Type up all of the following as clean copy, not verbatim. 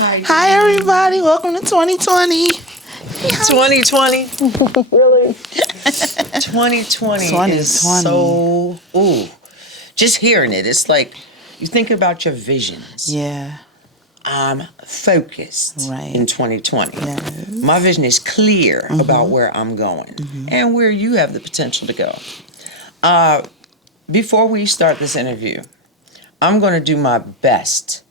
Hi, everybody. Welcome to 2020. 2020. Really? 2020 is 2020. so, just hearing it, it's like you think about your visions. Yeah. I'm focused Right. in 2020. Yes. My vision is clear about where I'm going and where you have the potential to go. Before we start this interview, I'm going to do my best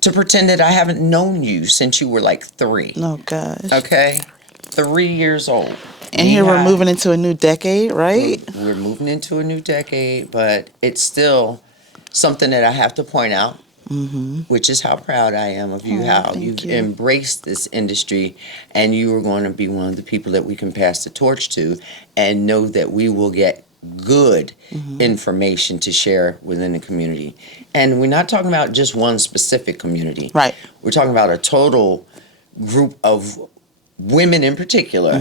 to pretend that I haven't known you since you were like 3. Oh, gosh. Okay? 3 years old. And here we're moving into a new decade, right? We're moving into a new decade, but it's still something that I have to point out, which is how proud I am of you, how you've embraced this industry, and you are going to be one of the people that we can pass the torch to and know that we will get good information to share within the community. And we're not talking about just one specific community. Right. We're talking about a total group of women in particular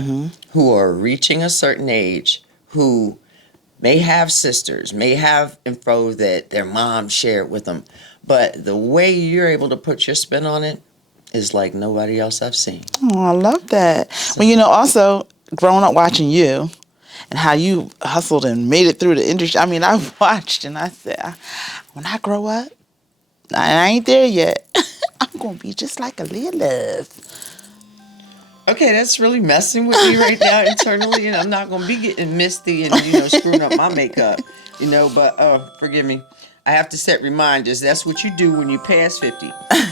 who are reaching a certain age, who may have sisters, may have info that their mom shared with them, but the way you're able to put your spin on it is like nobody else I've seen. Oh, I love that. Well, also, growing up watching you and how you hustled and made it through the industry. I mean, I watched and I said, when I grow up, I ain't there yet. I'm going to be just like Ahlia. Okay, that's really messing with me right now internally, and I'm not going to be getting misty and, screwing up my makeup, but forgive me. I have to set reminders. That's what you do when you pass 50.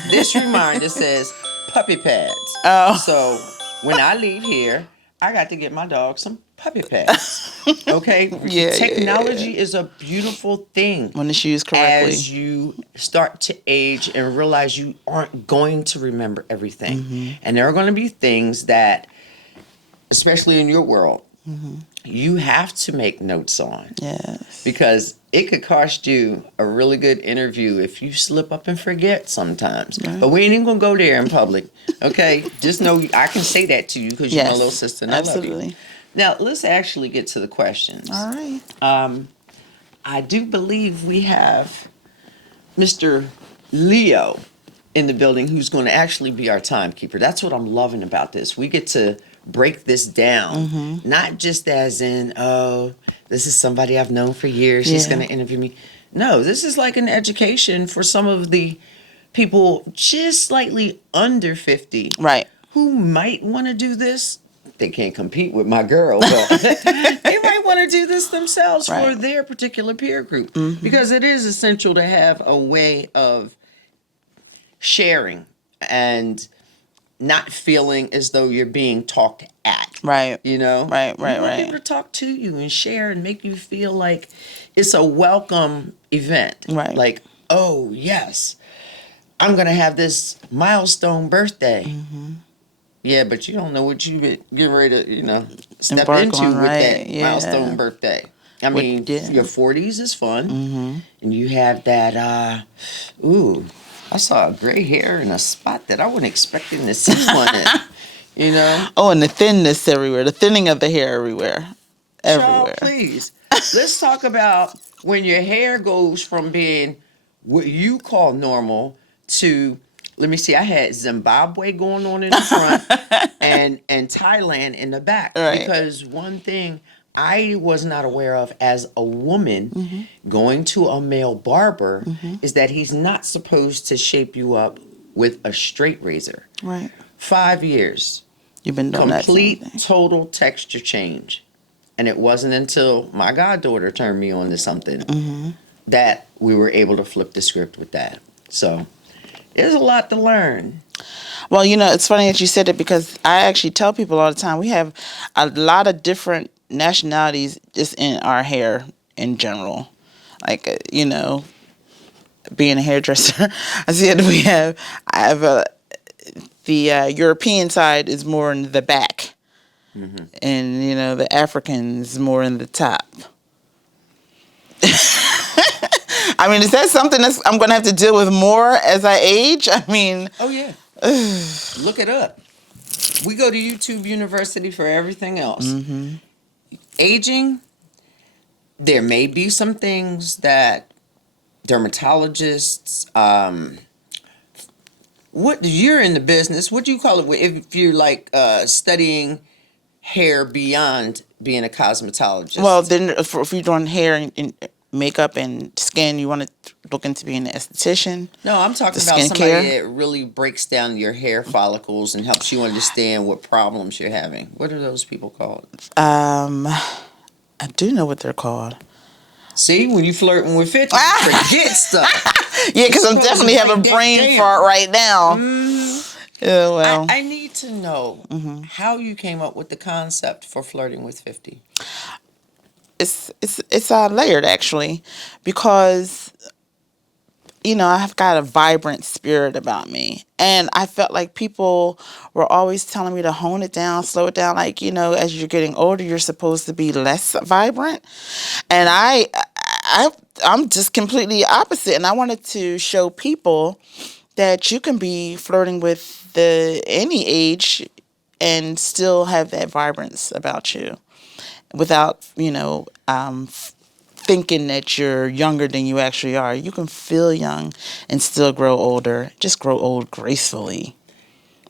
This reminder says puppy pads. Oh. So when I leave here, I got to get my dog some puppy pads. Okay? Technology is a beautiful thing. When it's used correctly. As you start to age and realize you aren't going to remember everything. And there are going to be things that, especially in your world, you have to make notes on. Yes. Because it could cost you a really good interview if you slip up and forget sometimes. Right. But we ain't even going to go there in public. Okay? Just know I can say that to you because you're my little sister and I love you. Now, let's actually get to the questions. All right. I do believe we have Mr. Leo in the building who's going to actually be our timekeeper. That's what I'm loving about this. We get to break this down, not just as in, oh, this is somebody I've known for years. She's going to interview me. No, this is like an education for some of the people just slightly under 50. Right. Who might want to do this. They can't compete with my girl, but they might want to do this themselves for their particular peer group. Because it is essential to have a way of sharing and not feeling as though you're being talked at. Right. Right. You want people to talk to you and share and make you feel like it's a welcome event. Right. Like, oh, yes, I'm going to have this milestone birthday. Yeah, but you don't know what you getting ready to, step into with that milestone birthday. I mean, your 40s is fun. And you have that, I saw a gray hair in a spot that I wasn't expecting to see one in, Oh, and the thinness everywhere, the thinning of the hair everywhere. Child, please. Let's talk about when your hair goes from being what you call normal to, let me see, I had Zimbabwe going on in the front and Thailand in the back. Right. Because one thing I was not aware of as a woman going to a male barber is that he's not supposed to shape you up with a straight razor. Right. 5 years. You've been doing complete, total texture change. And it wasn't until my goddaughter turned me on to something that we were able to flip the script with that. So there's a lot to learn. Well, it's funny that you said it because I actually tell people all the time we have a lot of different nationalities just in our hair in general. Like, being a hairdresser, I see that I have the European side is more in the back. And, the Africans more in the top. I mean, is that something that I'm going to have to deal with more as I age? I mean... Oh, yeah. Look it up. We go to YouTube University for everything else. Aging, there may be some things that dermatologists, what you're in the business? What do you call it if you're like studying hair beyond being a Well, cosmetologist? then if you're doing hair and makeup and skin, you want to look into being an esthetician, No, I'm the talking about somebody skincare. that really breaks down your hair follicles and helps you understand what problems you're having. What are those people called? I do know what they're called. See, when you flirting with 50, you forget stuff. Yeah, because You're I'm supposed to definitely having write that brain down. fart right now. Yeah, well, I need to know how you came up with the concept for flirting with 50. it's layered actually, because I've got a vibrant spirit about me. And I felt like people were always telling me to hone it down, slow it down. Like, as you're getting older, you're supposed to be less vibrant. And I'm just completely opposite. And I wanted to show people that you can be flirting with any age and still have that vibrance about you without, thinking that you're younger than you actually are. You can feel young and still grow older. Just grow old gracefully.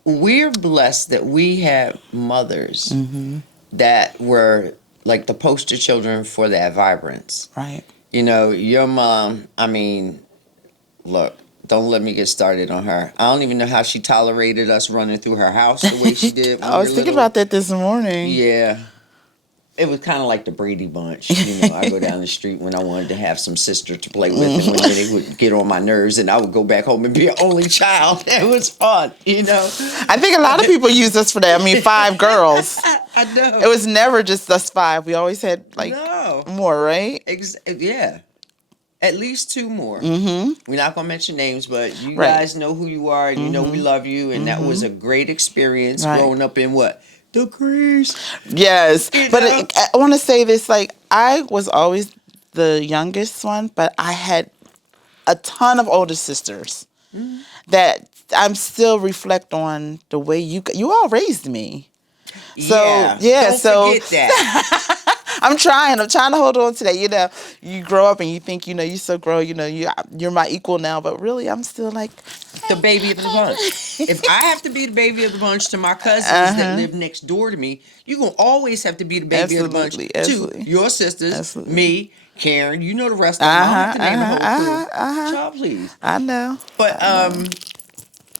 We're blessed that we have mothers that were like the poster children for that vibrance. Right. Your mom, I mean, look, don't let me get started on her. I don't even know how she tolerated us running through her house the way she did when I we was were thinking little. about that this morning. Yeah. It was kind of like the Brady Bunch. I go down the street when I wanted to have some sister to play with, and when they would get on my nerves, and I would go back home and be an only child. It was fun. I think a lot of people use us for that. I mean, 5 girls. I know. It was never just us 5. We always had No. more, right? Yeah. At least 2 more. We're not going to mention names, but you Right. guys know who you are, and you know we love you, and that was a great experience Right. growing up in what? The crease. Yes. But know? I want to say this, I was always the youngest one, but I had a ton of older sisters that I'm still reflect on the way you all raised me. So, Don't so forget that. I'm trying to hold on to that. You grow up and you think, you so grow, you're my equal now, but really I'm still like The baby of the bunch. If I have to be the baby of the bunch to my cousins that live next door to me, you're going to always have to be the baby of the bunch Absolutely, to absolutely. your sisters, Absolutely. me, Karen. You know the rest of them. I don't have to name the whole crew. Child, please. I know. But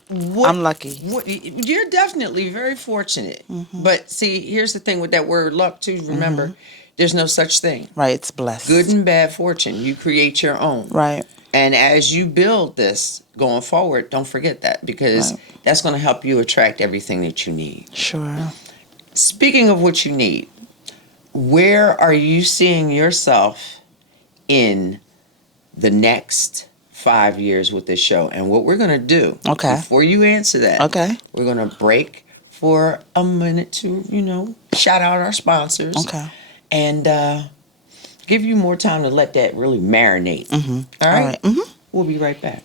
what I'm lucky. You're definitely very fortunate. But see, here's the thing with that word luck too. Remember, there's no such thing. Right, it's blessed. Good and bad fortune. You create your own. Right. And as you build this going forward, don't forget that, because that's going to help you attract everything that you need. Sure. Speaking of what you need, where are you seeing yourself in the next 5 years with this show? And what we're going to do, before you answer that, we're going to break for a minute to, shout out our sponsors. And give you more time to let that really marinate. All right? We'll be right back.